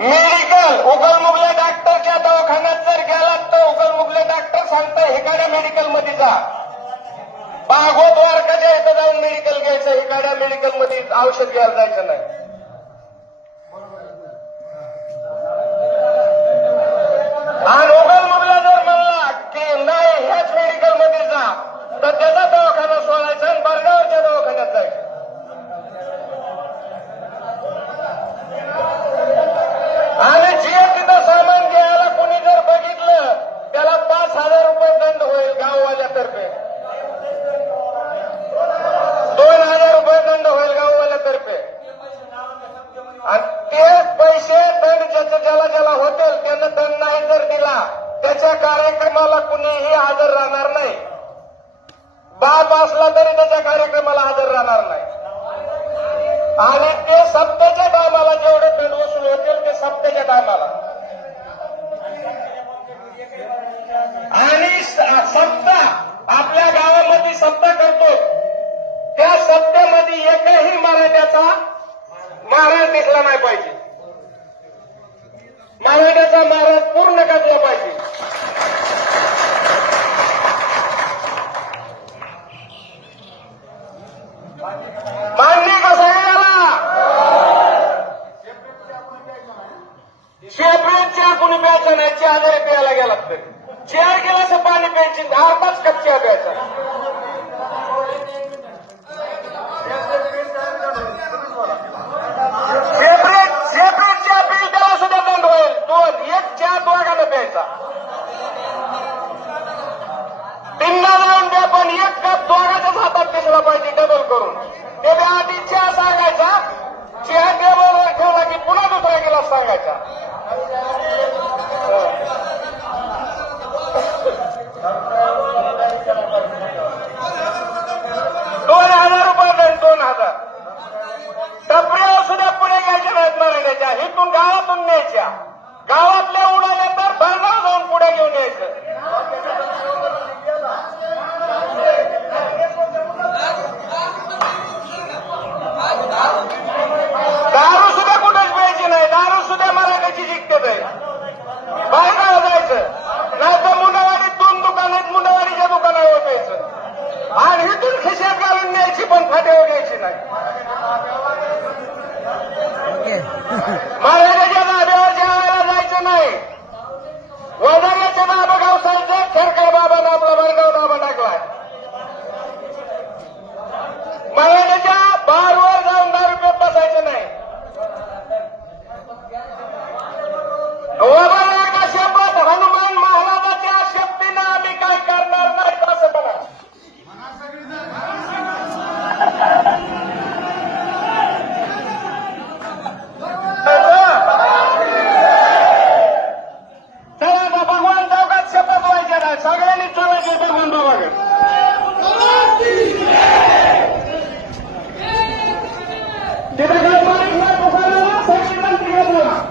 Medical उकलमुगल्या डॉक्टरच्या दवाखान्यात जर गेलात तर उकलमुगले डॉक्टर सांगता एखाद्या मेडिकलमध्ये जा. बागो द्वारकाच्या इथं जाऊन मेडिकल घ्यायचं एखाद्या मेडिकलमध्ये औषध घ्यायला जायचं नाही. पैसे दंड ज्याच्या ज्याला ज्याला होतील त्यानं दंड नाही जर दिला त्याच्या कार्यक्रमाला कुणीही हजर राहणार नाही. बाप असला तरी त्याच्या कार्यक्रमाला हजर राहणार नाही. आणि ते सप्त्याच्या टायमाला जेवढे दंड वसूल होतील ते सप्त्याच्या टायमाला. आणि सत्ता आपल्या गावामध्ये सत्ता करतो. त्या सत्तेमध्ये एकही मराठ्याचा महाराज दिसला नाही पाहिजे. मराठ्याचा महाराज पूर्ण करला पाहिजे. मान्य कसा आहे याला? सेपरेट चहा कोणी प्यायचा नाही चहा जरी प्यायला गेला तरी. चहा गिलास पाणी प्यायची अर्धाच कप चहा प्यायचा सेपरेट सेपरेट चहा पिल त्याला सुद्धा दंड होईल दोन एक चहा दोघांना प्यायचा तीनदा जाऊन द्या पण एक कप दोघाच्याच हातात पाहिजे डबल करून. ते आधी चहा सांगायचा. चहा टेबलवर ठेवला की पुन्हा दुसरा गेला सांगायचा. दोन हजार रुपये दंड दोन हजार. टपऱ्या सुद्धा पुढे घ्यायच्या नाहीत मराठ्याच्या हिथून गावातून न्यायच्या. गावातल्या उडाल्या દારૂ સુધા કુટુંબ વેચી નહીં દારૂ સુધા મારે વેચી શીખતે નહીં બહાર ના જાય છે ના તો મુંડાવાડી दोन दुकाने मुंडावाडीच्या दुकानावर द्यायचं आणि इथून खिशात घालून न्यायची पण फाट्यावर घ्यायची नाही हनुमान महाराजाच्या शक्तीनं आम्ही काय करणार नाही असं म्हणा चला ना भगवान दोघात शपथ व्हायचे नाही सगळ्यांनी चला भगवान दोघांकडे Deberá de uma língua, por favor, não, só que não tem problema.